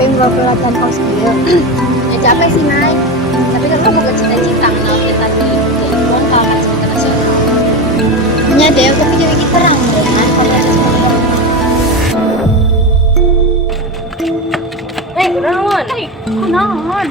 capek nggak pelatihan kaos kieu. Ya capek sih Nay, tapi kan kamu ke cita-cita kenal kita di Jaipong kalau kan cerita nasional. Nya deh, tapi jadi kita terang berenang kalau ada sepuluh. Hei, kunaon? Kunaon?